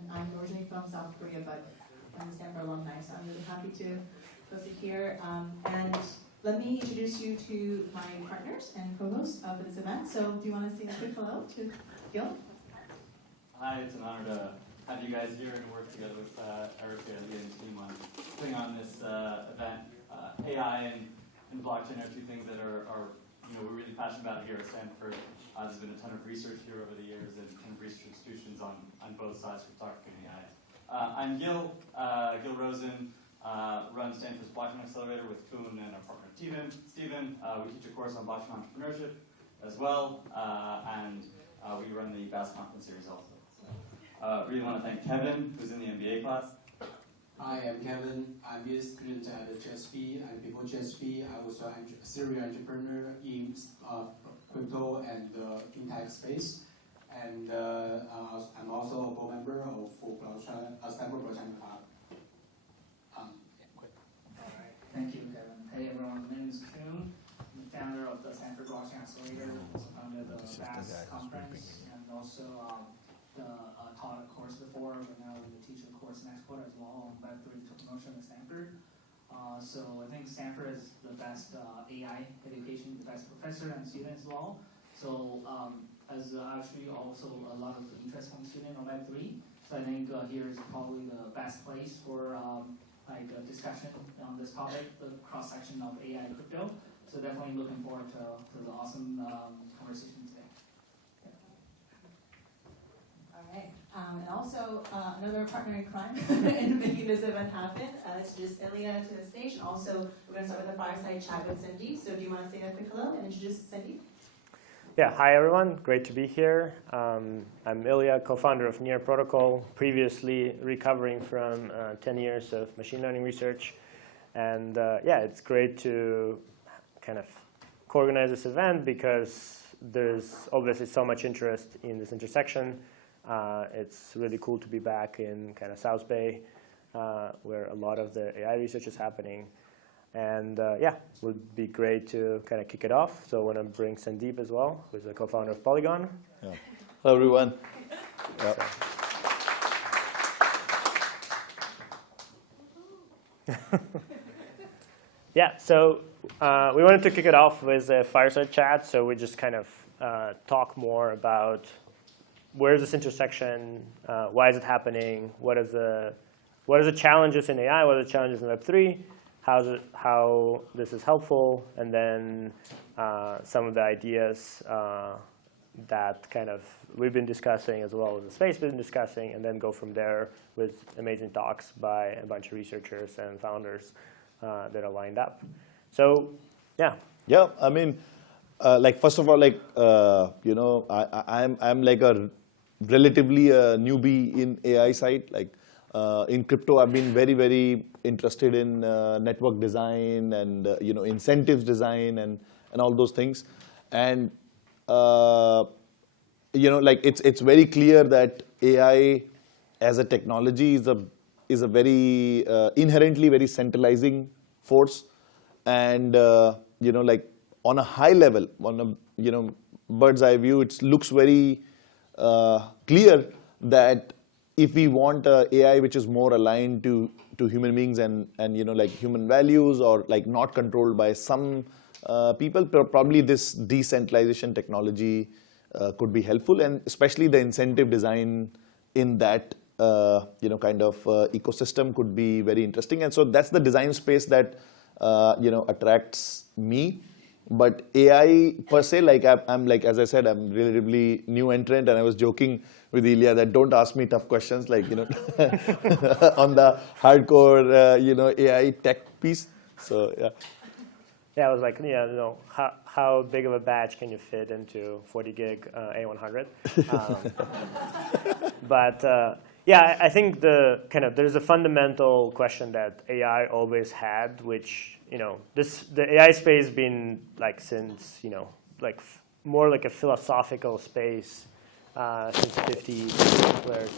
and I'm originally from South Korea, but I'm a Stanford alumni, so I'm really happy to host it here. And let me introduce you to my partners and co-hosts for this event. So do you want to say a quick hello to Gil? Hi, it's an honor to have you guys here and work together with Erica and the team on putting on this event. AI and blockchain are two things that are we're really passionate about here at Stanford. There's been a ton of research here over the years and research institutions on both sides, cryptography and AI. I'm Gil Rosen, run Stanford's Blockchain Accelerator with Kuhn and our partner Steven. We teach a course on blockchain entrepreneurship as well, and we run the BAS conference series also. So, really want to thank Kevin, who's in the MBA class. Hi, I'm Kevin. I'm a student at GSP, and before GSP, I was a serial entrepreneur in crypto and fintech space. And I'm also a board member of Stanford Blockchain Club. Alright, thank you, Kevin. Hey everyone, my name is Kuhn. I'm the founder of the Stanford Blockchain Accelerator, also founded the BAS conference, and also taught a course before, but now we will teach a course next quarter as well on Web3 promotion at Stanford. So I think Stanford is the best AI education, the best professor and students as well. So as actually also a lot of interest from students on Web3, so I think here is probably the best place for like a discussion on this topic, the cross-section of AI and crypto. So definitely looking forward to the awesome conversation today. Right. And also another partner in crime in making this event happen. Let's just Illia to the stage. And also, we're going to start with a fireside chat with Sandeep. So do you want to say a quick hello and introduce Sandeep? Yeah, hi everyone. Great to be here. I'm Illia, co-founder of Near Protocol, previously recovering from 10 years of machine learning research. And yeah, it's great to kind of co-organize this event because there's obviously so much interest in this intersection. It's really cool to be back in kind of South Bay, where a lot of the AI research is happening. And yeah, it would be great to kind of kick it off. So I want to bring Sandeep as well, who's the co-founder of Polygon. Yeah. Hello, everyone. Yeah, so we wanted to kick it off with a fireside chat. So we just kind of talk more about where is this intersection, why is it happening, what are the challenges in AI, what are the challenges in Web3, how this is helpful, and then some of the ideas that kind of we've been discussing as well as the space we've been discussing, and then go from there with amazing talks by a bunch of researchers and founders that are lined up. So yeah. Yeah, I mean, like first of all, like I'm like a relatively newbie in AI side. Like in crypto, I've been very, very interested in network design and incentives design and all those things. And like it's very clear that AI as a technology is a very inherently very centralizing force. And like on a high level, on a bird's eye view, it looks very clear that if we want AI which is more aligned to human beings and like human values, or like not controlled by some people, probably this decentralization technology could be helpful, and especially the incentive design in that kind of ecosystem could be very interesting. And so that's the design space that attracts me. But AI per se, like I'm like, as I said, I'm relatively new entrant, and I was joking with Illia that don't ask me tough questions, like on the hardcore AI tech piece. So yeah. Yeah, I was like, how big of a batch can you fit into 40 gig A100? But yeah, I think there's a fundamental question that AI always had, which the AI space been like since like more like a philosophical space since the 50s, where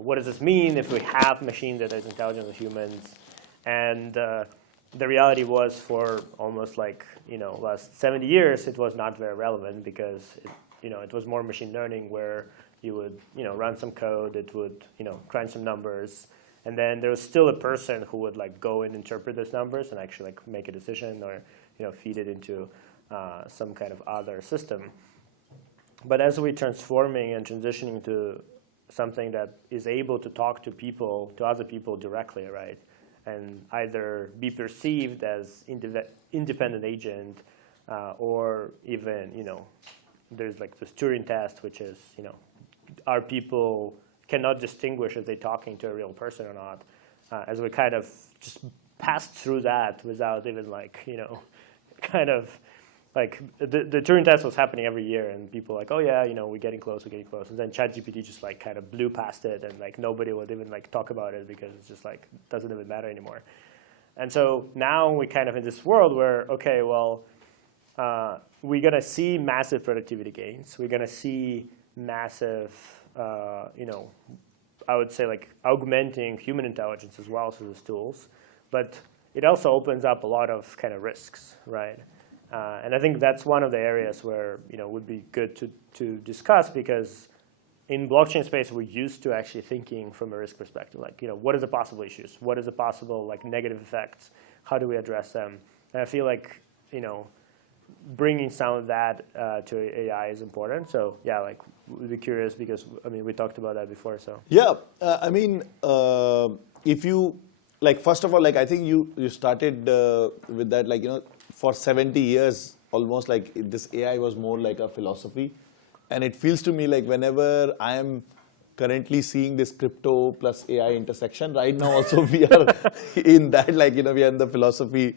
what does this mean if we have machines that are as intelligent as humans? And the reality was for almost like last 70 years, it was not very relevant because it was more machine learning where You would, run some code. It would, crunch some numbers. And then there was still a person who would like go and interpret those numbers and actually like make a decision or, feed it into some kind of other system. But as we're transforming and transitioning to something that is able to talk to people, to other people directly, right? And either be perceived as independent agent or even, there's like this Turing test, which is, are people cannot distinguish if they're talking to a real person or not. As we kind of just passed through that without even like, kind of like the Turing test was happening every year, and people were like, oh yeah, we're getting close, and then ChatGPT just like kind of blew past it, and like nobody would even like talk about it because it's just like doesn't even matter anymore. And so now we're kind of in this world where, okay, well, we're gonna see massive productivity gains. We're gonna see massive, I would say like augmenting human intelligence as well through these tools, but it also opens up a lot of kind of risks, right? And I think that's one of the areas where would be good to discuss, because in blockchain space we're used to actually thinking from a risk perspective, like what are the possible issues, what is the possible like negative effects, how do we address them? And I feel like bringing some of that to AI is important. So yeah, like we'd be curious because I mean we talked about that before. So yeah, I mean if you like first of all like I think you started with that like for 70 years, almost like this AI was more like a philosophy. And it feels to me like whenever I am currently seeing this crypto plus AI intersection, right now also we are in that, like, we are in the philosophy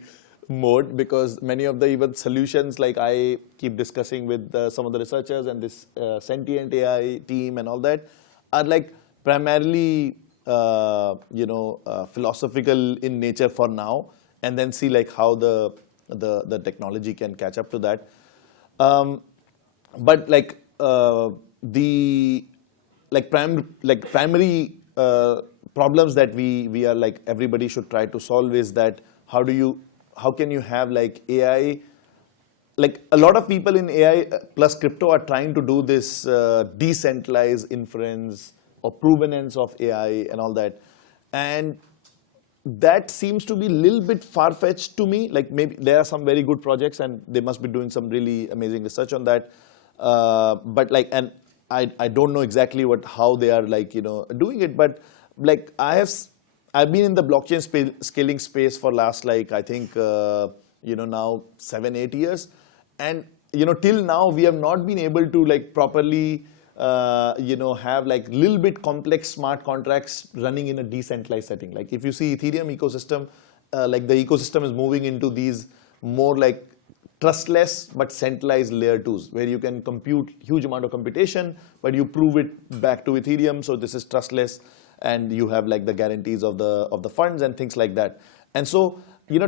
mode, because many of the even solutions, like I keep discussing with some of the researchers and this sentient AI team and all that, are like primarily, philosophical in nature for now, and then see like how the technology can catch up to that. But like the primary problems that we are like everybody should try to solve is that how can you have like AI, like a lot of people in AI plus crypto are trying to do this decentralized inference or provenance of AI and all that, and that seems to be a little bit far-fetched to me. Like maybe there are some very good projects and they must be doing some really amazing research on that. But like, and I don't know exactly how they are like, doing it. But like I've been in the blockchain scaling space for last like, I think, now 7-8 years. And, till now we have not been able to like properly have like little bit complex smart contracts running in a decentralized setting. Like if you see Ethereum ecosystem, like the ecosystem is moving into these more like trustless but centralized layer 2s, where you can compute huge amount of computation, but you prove it back to Ethereum. So this is trustless, and you have like the guarantees of the funds and things like that. And so,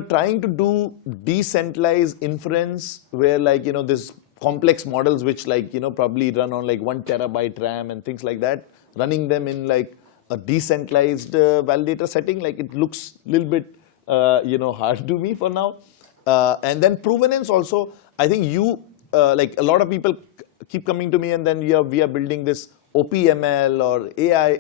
trying to do decentralized inference where like, this complex models which like, probably run on like 1 terabyte RAM and things like that, running them in like a decentralized validator setting, like it looks a little bit, hard to me for now. And then provenance also, I think like a lot of people keep coming to me, and then we are building this OPML or AI,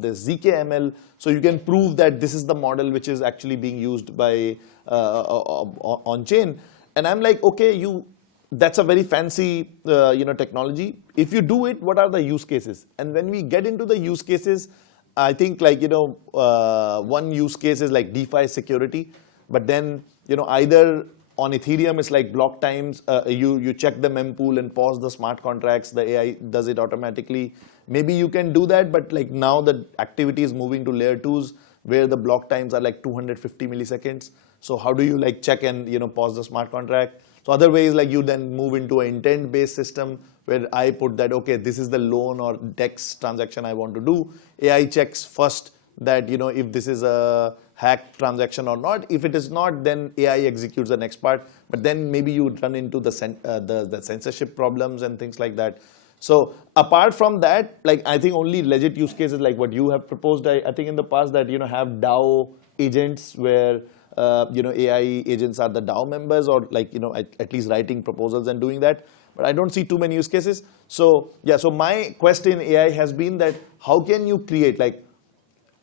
this ZKML, so you can prove that this is the model which is actually being used by on chain. And I'm like, okay, that's a very fancy technology. If you do it, what are the use cases? And when we get into the use cases, I think like one use case is like DeFi security, but then either on Ethereum it's like block times, you check the mempool and pause the smart contracts, the AI does it automatically. Maybe you can do that, but like now the activity is moving to layer 2s where the block times are like 250 milliseconds. So how do you like check and pause the smart contract? So other ways, like you then move into an intent-based system where I put that, okay, this is the loan or DEX transaction I want to do. AI checks first that if this is a hacked transaction or not. If it is not, then AI executes the next part. But then maybe you would run into the censorship problems and things like that. So apart from that, like I think only legit use cases like what you have proposed, I think in the past, that have DAO agents where AI agents are the DAO members, or like at least writing proposals and doing that. but I don't see too many use cases. So yeah, so my quest in AI has been that how can you create, like,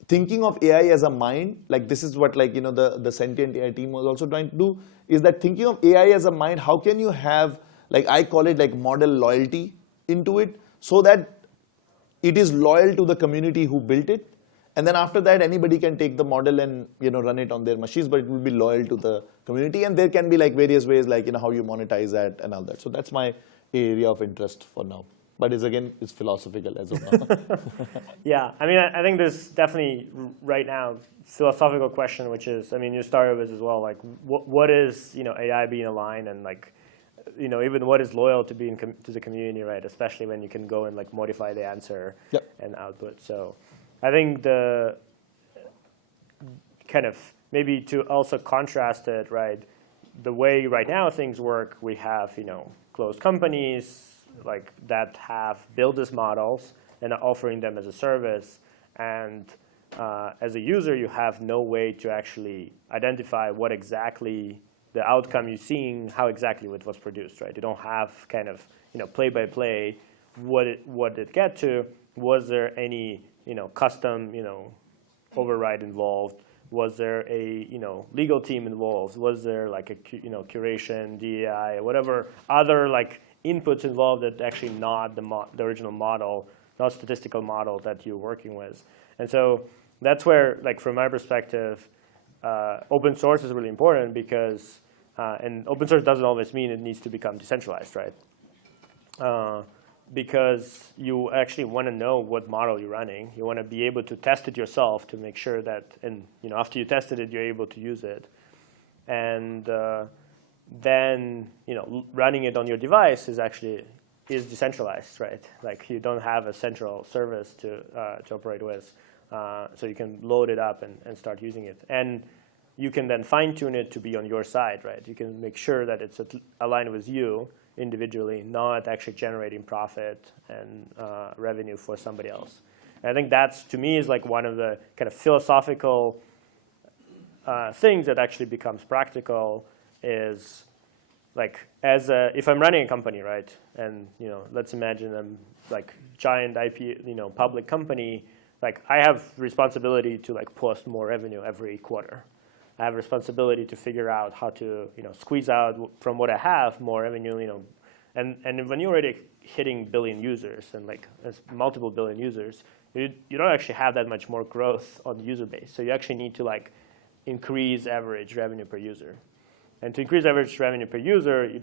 thinking of AI as a mind, like this is what, like, the sentient AI team was also trying to do, is that thinking of AI as a mind, how can you have, like, I call it like model loyalty into it, so that it is loyal to the community who built it. And then after that, anybody can take the model and run it on their machines, but it will be loyal to the community. And there can be like various ways, like how you monetize that and all that. So that's my area of interest for now. But it's philosophical as of now. Yeah, I mean, I think there's definitely right now philosophical question, which is, I mean, you started with as well, like what is AI being aligned, and like even what is loyal to being to the community, right? Especially when you can go and like modify the answer and output. So I think the kind of maybe to also contrast it, right? The way right now things work, we have closed companies like that have built these models and are offering them as a service, and as a user, you have no way to actually identify what exactly the outcome you're seeing, how exactly it was produced, right? You don't have kind of play by play what it get to. Was there any custom override involved? Was there a legal team involved? Was there like a curation, DEI, whatever other like inputs involved that actually not the original model, not statistical model that you're working with? And so that's where, like, from my perspective, open source is really important, because and open source doesn't always mean it needs to become decentralized, right? Because you actually want to know what model you're running. You want to be able to test it yourself to make sure that, and after you tested it, you're able to use it. And then running it on your device is decentralized, right? Like, you don't have a central service to operate with, so you can load it up and start using it. And you can then fine tune it to be on your side, right? You can make sure that it's aligned with you individually, not actually generating profit and revenue for somebody else. And I think that's, to me, is like one of the kind of philosophical things that actually becomes practical. Is like, if I'm running a company, right, and let's imagine I'm like giant IP, public company, like I have responsibility to like post more revenue every quarter. I have responsibility to figure out how to squeeze out from what I have more revenue, and when you're already hitting billion users and like multiple billion users, you don't actually have that much more growth on the user base. So you actually need to like increase average revenue per user. And to increase average revenue per user, you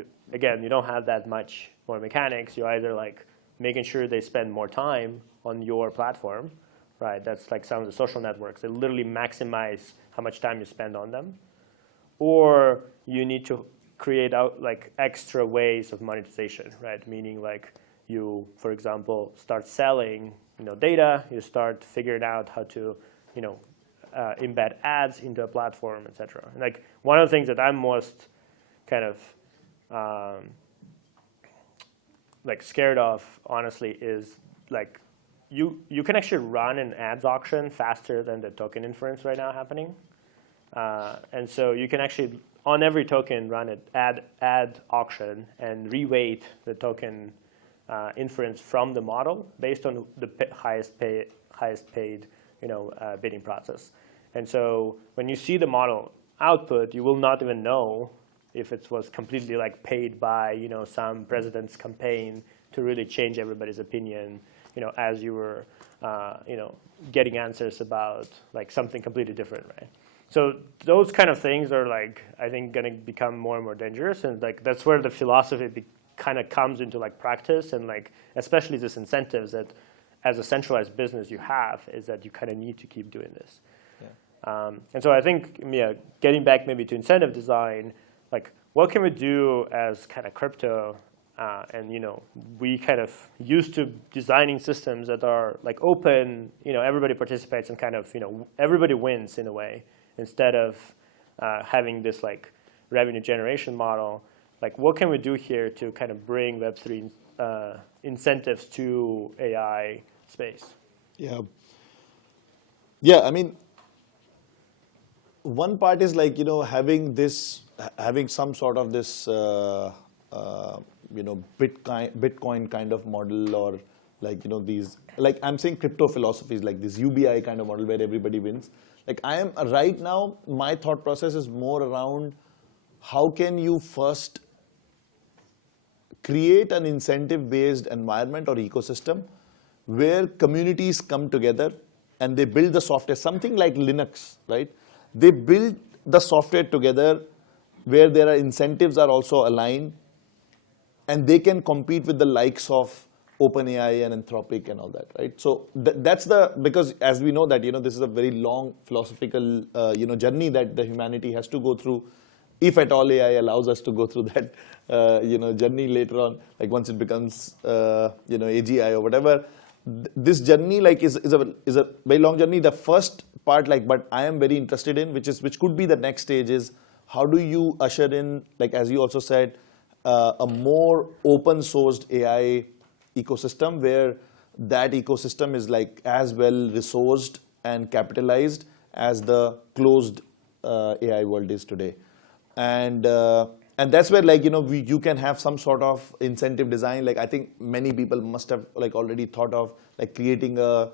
don't have that much more mechanics. You're either like making sure they spend more time on your platform, right? That's like some of the social networks. They literally maximize how much time you spend on them. Or you need to create out like extra ways of monetization, right? Meaning like you, for example, start selling data. You start figuring out how to embed ads into a platform, et cetera. And like one of the things that I'm most kind of like scared of, honestly, is like you can actually run an ads auction faster than the token inference right now happening. And so you can actually, on every token, run an ad auction and reweight the token inference from the model based on the highest paid bidding process. And so when you see the model output, you will not even know if it was completely like paid by some president's campaign to really change everybody's opinion, as you were getting answers about like something completely different, right? So those kind of things are like, I think, going to become more and more dangerous, and like that's where the philosophy kind of comes into like practice, and like especially this incentives that as a centralized business you have, is that you kind of need to keep doing this. Yeah. And so I think, getting back maybe to incentive design, like what can we do as kind of crypto, and we kind of used to designing systems that are like open, everybody participates and kind of everybody wins in a way, instead of having this like revenue generation model. Like what can we do here to kind of bring Web3 incentives to AI space? Yeah. Yeah, I mean, one part is like, having some sort of this, Bitcoin kind of model, or like these, like I'm saying crypto philosophies, like this UBI kind of model where everybody wins. Like I am right now, my thought process is more around how can you first create an incentive-based environment or ecosystem where communities come together and they build the software, something like Linux, right? They build the software together where there are incentives are also aligned, and they can compete with the likes of OpenAI and Anthropic and all that, right? So that's because as we know that, this is a very long philosophical, journey that the humanity has to go through, if at all AI allows us to go through that, journey later on, like once it becomes, AGI or whatever. This journey like is a very long journey. The first part, like, but I am very interested in, which could be the next stage, is how do you usher in, like as you also said, a more open sourced AI ecosystem where that ecosystem is like as well resourced and capitalized as the closed AI world is today. And that's where, like, you can have some sort of incentive design. Like I think many people must have like already thought of like creating a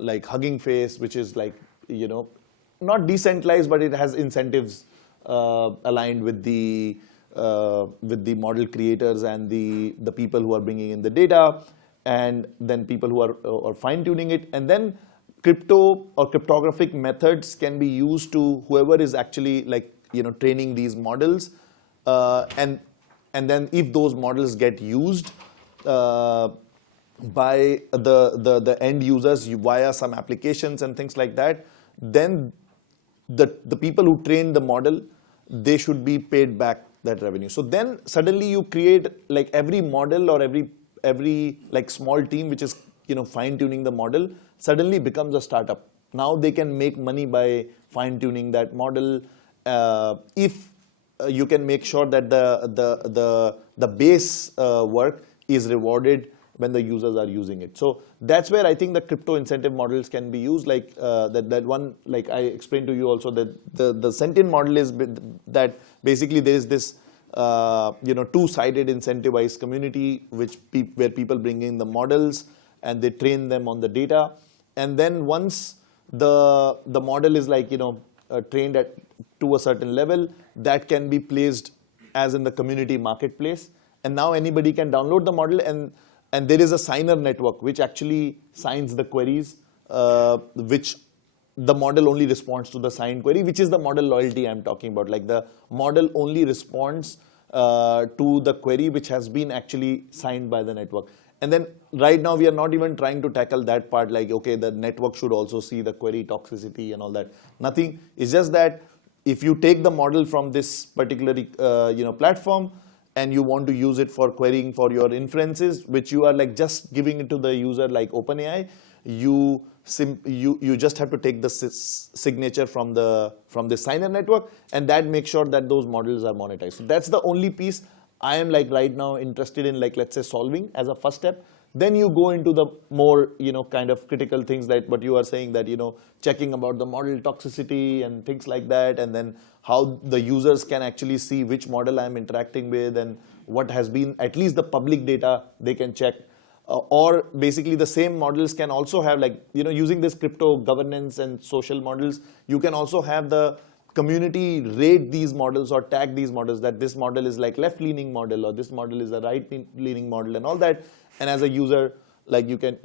like Hugging Face, which is like, not decentralized, but it has incentives aligned with the model creators and the people who are bringing in the data, and then people who are fine tuning it, and then crypto or cryptographic methods can be used to whoever is actually like training these models, and then if those models get used by the end users via some applications and things like that, then the people who trained the model, they should be paid back that revenue. So then suddenly you create like every model or every like small team which is fine tuning the model suddenly becomes a startup. Now they can make money by fine tuning that model. If you can make sure that the base work is rewarded when the users are using it. So that's where I think the crypto incentive models can be used. Like that one, like I explained to you also, that the sentient model is that basically there is this two-sided incentivized community where people bring in the models and they train them on the data, and then once the model is like trained to a certain level, that can be placed as in the community marketplace, and now anybody can download the model, and there is a signer network which actually signs the queries, which the model only responds to the signed query, which is the model loyalty I'm talking about. Like the model only responds to the query which has been actually signed by the network. And then right now we are not even trying to tackle that part, like, okay, the network should also see the query toxicity and all that. Nothing. It's just that if you take the model from this particular platform and you want to use it for querying for your inferences, which you are like just giving it to the user like OpenAI, you just have to take the signature from the signer network, and that makes sure that those models are monetized. So that's the only piece I am like right now interested in, like let's say solving as a first step. Then you go into the more kind of critical things, that what you are saying, that checking about the model toxicity and things like that, and then how the users can actually see which model I'm interacting with and what has been at least the public data they can check. Or basically the same models can also have, like, using this crypto governance and social models, you can also have the community rate these models or tag these models, that this model is like left-leaning model or this model is a right-leaning model and all that. And as a user, like you can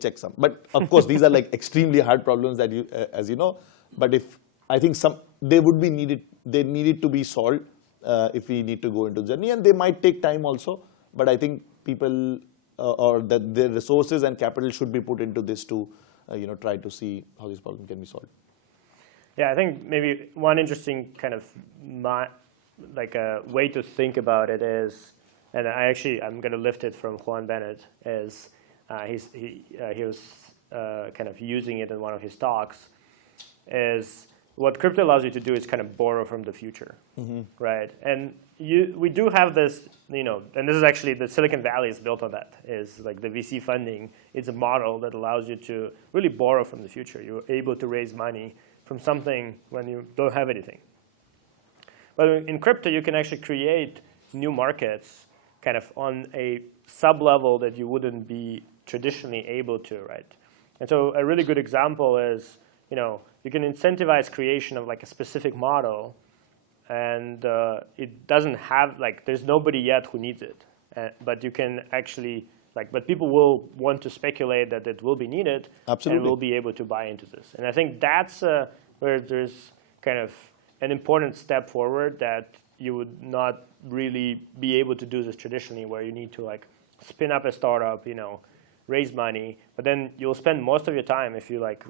check some. But of course, these are like extremely hard problems that you, as you know. But if I think they needed to be solved if we need to go into the journey, and they might take time also. But I think people or that their resources and capital should be put into this to try to see how this problem can be solved. Yeah, I think maybe one interesting kind of like a way to think about it is, and I'm going to lift it from Juan Bennett, is he was kind of using it in one of his talks, is what crypto allows you to do is kind of borrow from the future, right? And we do have this, and this is actually, the Silicon Valley is built on that, is like the VC funding. It's a model that allows you to really borrow from the future. You're able to raise money from something when you don't have anything. But in crypto, you can actually create new markets kind of on a sub-level that you wouldn't be traditionally able to, right? And so a really good example is, you can incentivize creation of like a specific model, and it doesn't have, like, there's nobody yet who needs it. But you can actually, but people will want to speculate that it will be needed. Absolutely. And will be able to buy into this. And I think that's where there's kind of an important step forward that you would not really be able to do this traditionally, where you need to like spin up a startup, raise money, but then you'll spend most of your time, if you like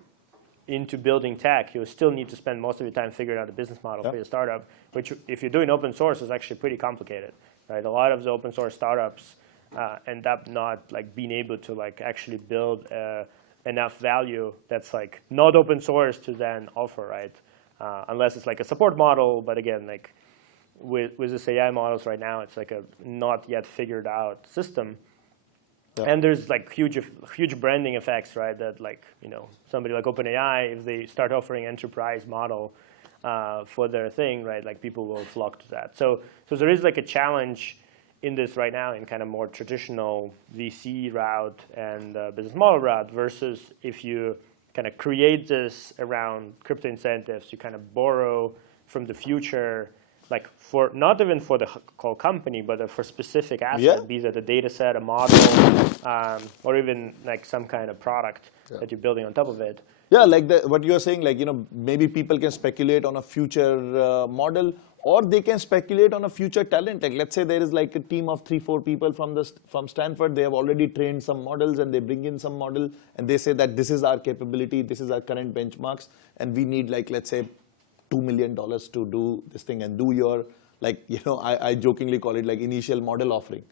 into building tech, you'll still need to spend most of your time figuring out a business model for your startup, which if you're doing open source is actually pretty complicated, right? A lot of the open source startups end up not like being able to like actually build enough value that's like not open source to then offer, right? Unless it's like a support model, but again, like with this AI models right now, it's like a not yet figured out system. Yeah. And there's like huge branding effects, right? That like, somebody like OpenAI, if they start offering enterprise model for their thing, right? Like people will flock to that. So there is like a challenge in this right now in kind of more traditional VC route and business model route versus if you kind of create this around crypto incentives, you kind of borrow from the future, like for not even for the whole company, but for specific assets, be that a data set, a model, or even like some kind of product that you're building on top of it. Yeah, like what you're saying, like, maybe people can speculate on a future model, or they can speculate on a future talent. Like, let's say there is like a team of 3-4 people from Stanford. They have already trained some models, and they bring in some model, and they say that this is our capability, this is our current benchmarks, and we need like, let's say, $2 million to do this thing and do your, like, I jokingly call it like initial model offering,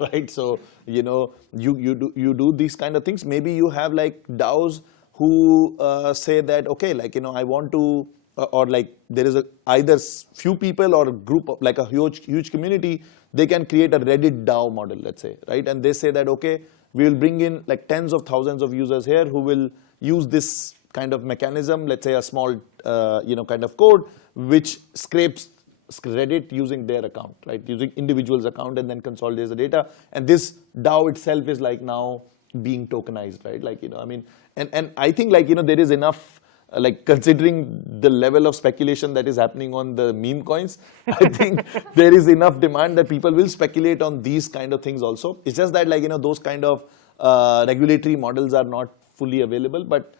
right? So, you do these kind of things. Maybe you have like DAOs who say that, okay, like, I want to, or like there is either few people or a group of like a huge community, they can create a Reddit DAO model, let's say, right? And they say that, okay, we will bring in like tens of thousands of users here who will use this kind of mechanism, let's say a small, kind of code, which scrapes Reddit using their account, right? Using individual's account and then consolidates the data. And this DAO itself is like now being tokenized, right? Like, and I think like, there is enough, like considering the level of speculation that is happening on the meme coins, I think there is enough demand that people will speculate on these kind of things also. It's just that like, those kind of regulatory models are not fully available, but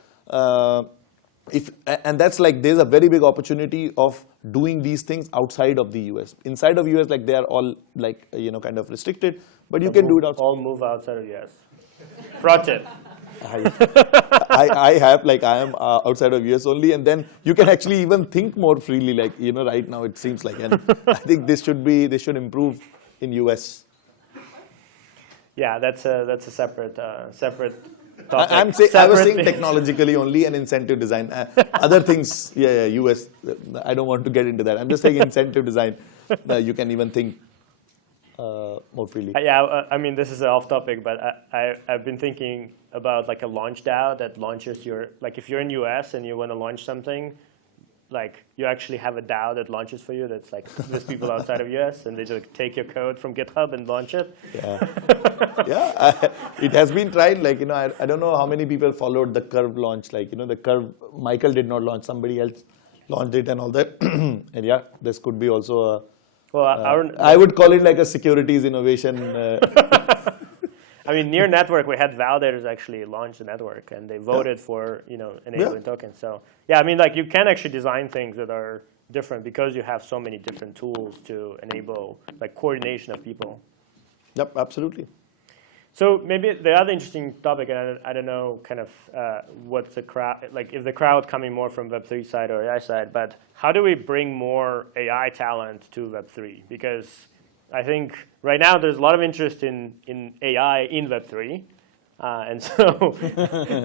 and that's like, there's a very big opportunity of doing these things outside of the US. Inside of US, like they are all like, kind of restricted, but you can do it outside. All move outside of US. Pro tip. I have, like, I am outside of US only, and then you can actually even think more freely, like, right now it seems like, and I think they should improve in US. Yeah, that's a separate topic. I was saying technologically only and incentive design. Other things, US, I don't want to get into that. I'm just saying incentive design, you can even think more freely. I mean, this is off topic, but I've been thinking about like a launch DAO that launches your, like if you're in US and you want to launch something, like you actually have a DAO that launches for you that's like there's people outside of US and they just take your code from GitHub and launch it. Yeah, it has been tried, like, I don't know how many people followed the Curve launch, like, the Curve, Michael did not launch, somebody else launched it and all that. And yeah, this could be also a, I would call it like a securities innovation. I mean, near network, we had validators actually launch the network, and they voted for enabling tokens. So yeah, I mean, like you can actually design things that are different because you have so many different tools to enable like coordination of people. Yep, absolutely. So maybe the other interesting topic, and I don't know, kind of what's the crowd like? If the crowd coming more from Web3 side or AI side, but how do we bring more AI talent to Web3? Because I think right now there's a lot of interest in AI in Web3. And so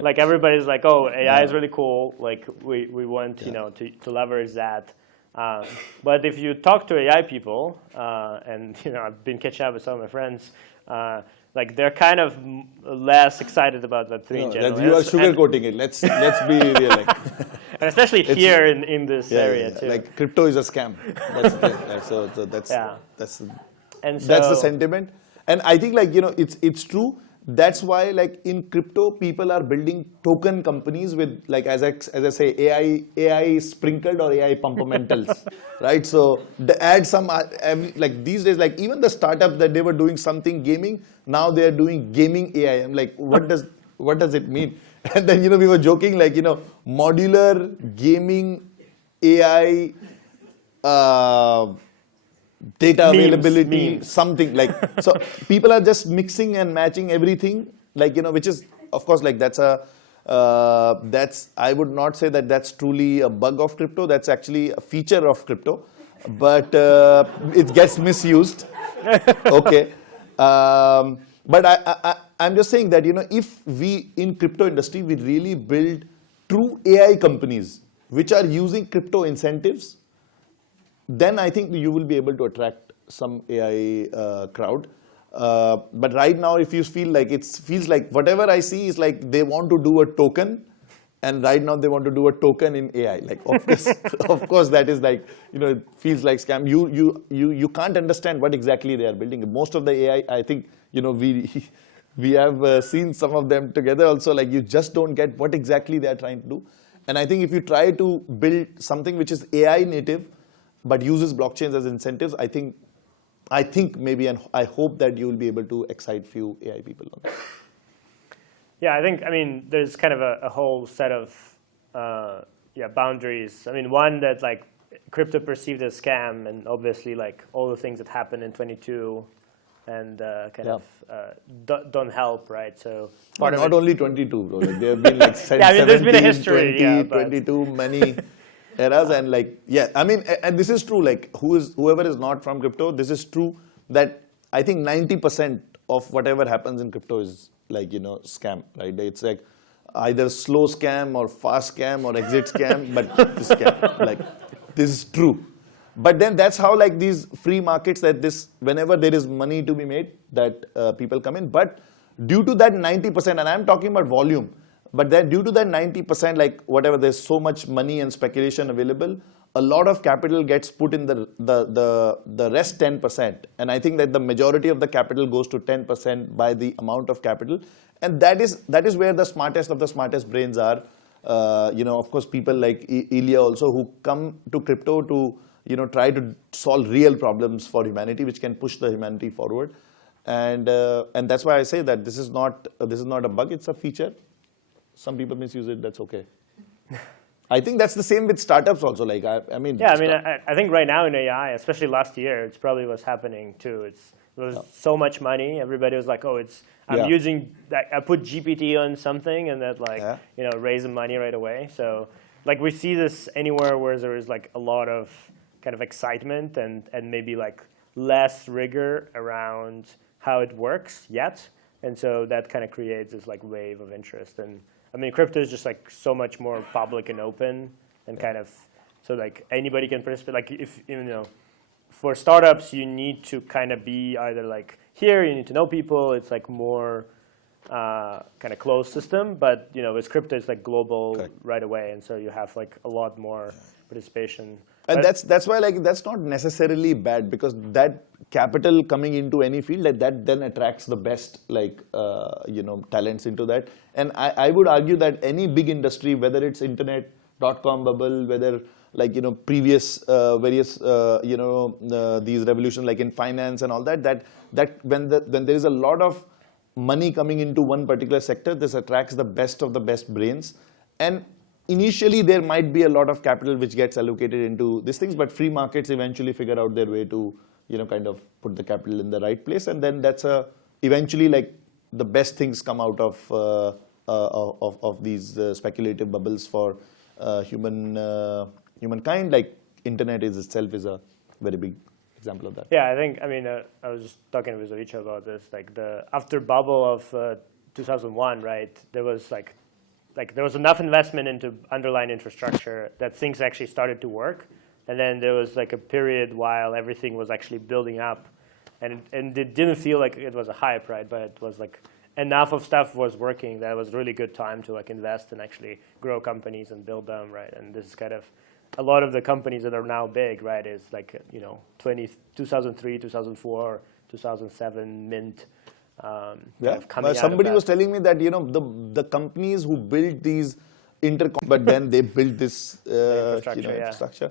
like everybody's like, oh, AI is really cool. Like we want to leverage that. But if you talk to AI people, and I've been catching up with some of my friends, like they're kind of less excited about Web3 in general. You are sugarcoating it. Let's be real. Like. And especially here in this area too. Like crypto is a scam. That's the sentiment. And I think like, it's true. That's why like in crypto, people are building token companies with like, as I say, AI sprinkled or AI pumpermentals, right? So they add some, like these days, like even the startup that they were doing something gaming, now they're doing gaming AI. I'm like, what does it mean? And then, we were joking like, modular gaming AI, data availability, something like, so people are just mixing and matching everything, like, which is, of course, like I would not say that that's truly a bug of crypto. That's actually a feature of crypto, but it gets misused. Okay. But I'm just saying that, if we in crypto industry, we really build true AI companies which are using crypto incentives, then I think you will be able to attract some AI crowd. But right now, if you feel like it feels like whatever I see is like they want to do a token, and right now they want to do a token in AI. Like of course that is like, it feels like scam. You can't understand what exactly they are building. Most of the AI, I think, we have seen some of them together also. Like you just don't get what exactly they are trying to do. And I think if you try to build something which is AI native, but uses blockchains as incentives, I think maybe, and I hope that you will be able to excite few AI people on that. Yeah, I mean, there's kind of a whole set of boundaries. I mean, one that like crypto perceived as scam, and obviously like all the things that happened in 22 and don't help, right? So not only 22, bro. Like there have been like 17, there's been a history, 20, 22, many eras, and like, I mean, and this is true, like whoever is not from crypto, this is true that I think 90% of whatever happens in crypto is like, scam, right? It's like either slow scam or fast scam or exit scam, but this scam, like this is true. But then that's how like these free markets, that whenever there is money to be made, that people come in. But due to that 90%, and I'm talking about volume, but then due to that 90%, like whatever, there's so much money and speculation available, a lot of capital gets put in the rest 10%. And I think that the majority of the capital goes to 10% by the amount of capital. And that is where the smartest of the smartest brains are. Of course, people like Illia also, who come to crypto to try to solve real problems for humanity, which can push the humanity forward. And that's why I say that this is not a bug, it's a feature. Some people misuse it, that's okay. I think that's the same with startups also. Like, I mean, I think right now in AI, especially last year, it's probably what's happening too. There was so much money. Everybody was like, oh, I'm using that. I put GPT on something, and that raise the money right away. So like we see this anywhere where there is like a lot of kind of excitement and maybe like less rigor around how it works yet. And so that kind of creates this like wave of interest. And I mean, crypto is just like so much more public and open, and kind of, so like anybody can participate. Like if, for startups, you need to kind of be either like here, you need to know people. It's like more kind of closed system, but with crypto, it's like global right away. And so you have like a lot more participation. And that's why like that's not necessarily bad, because that capital coming into any field, that then attracts the best talents into that. And I would argue that any big industry, whether it's internet.com bubble, whether like previous various these revolutions like in finance and all that when there is a lot of money coming into one particular sector, this attracts the best of the best brains. And initially, there might be a lot of capital which gets allocated into these things, but free markets eventually figure out their way to, kind of put the capital in the right place, and then that's eventually like the best things come out of these speculative bubbles for humankind. Like internet itself is a very big example of that. Yeah, I was just talking with Richard about this. Like after bubble of 2001, right? There was there was enough investment into underlying infrastructure that things actually started to work. And then there was like a period while everything was actually building up. And it didn't feel like it was a hype, right? But it was like enough of stuff was working that it was a really good time to like invest and actually grow companies and build them, right? And this is kind of a lot of the companies that are now big, right, is like, 2003, 2004, 2007 mint. Kind Yeah. of coming out of Somebody that. was telling me that the companies who built these but then they built this infrastructure, yeah. infrastructure.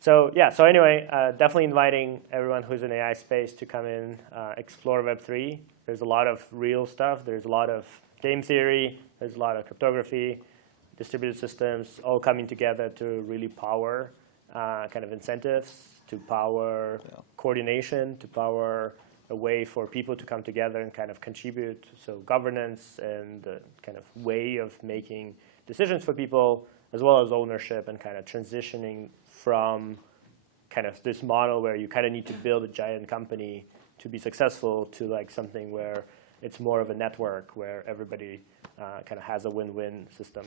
So yeah, so anyway, definitely inviting everyone who's in AI space to come in, explore Web3. There's a lot of real stuff. There's a lot of game theory. There's a lot of cryptography, distributed systems, all coming together to really power kind of incentives, to power coordination, to power a way for people to come together and kind of contribute. So governance and the kind of way of making decisions for people, as well as ownership and kind of transitioning from kind of this model where you kind of need to build a giant company to be successful to like something where it's more of a network where everybody kind of has a win-win system.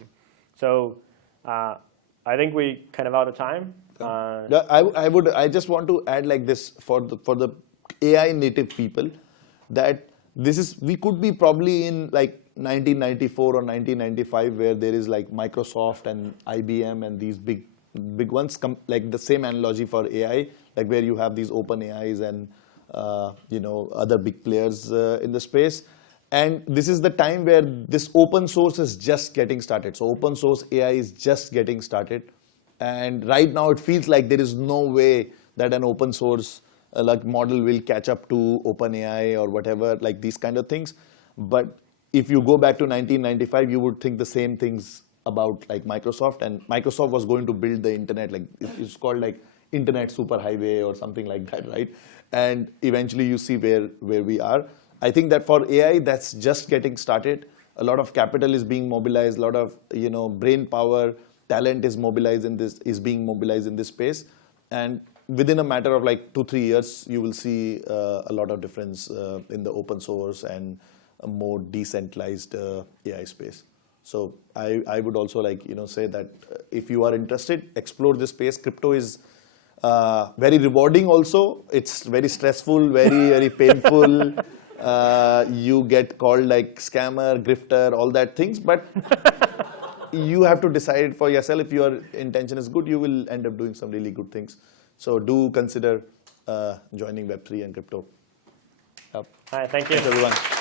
So I think we kind of out of time. I just want to add like this for the AI native people, that we could be probably in like 1994 or 1995 where there is like Microsoft and IBM and these big ones, like the same analogy for AI, like where you have these open AIs and other big players in the space. And this is the time where this open source is just getting started. So open source AI is just getting started. And right now it feels like there is no way that an open source like model will catch up to OpenAI or whatever, like these kind of things. But if you go back to 1995, you would think the same things about like Microsoft. And Microsoft was going to build the internet, like it's called like Internet Superhighway or something like that, right? And eventually you see where we are. I think that for AI, that's just getting started. A lot of capital is being mobilized, a lot of brain power, talent is being mobilized in this space. And within a matter of like 2-3 years, you will see a lot of difference in the open source and a more decentralized AI space. So I would also like say that if you are interested, explore this space. Crypto is very rewarding also. It's very stressful, very, very painful. You get called like scammer, grifter, all that things. But you have to decide for yourself. If your intention is good, you will end up doing some really good things. So do consider joining Web3 and crypto. All right, thank you. Thanks, everyone.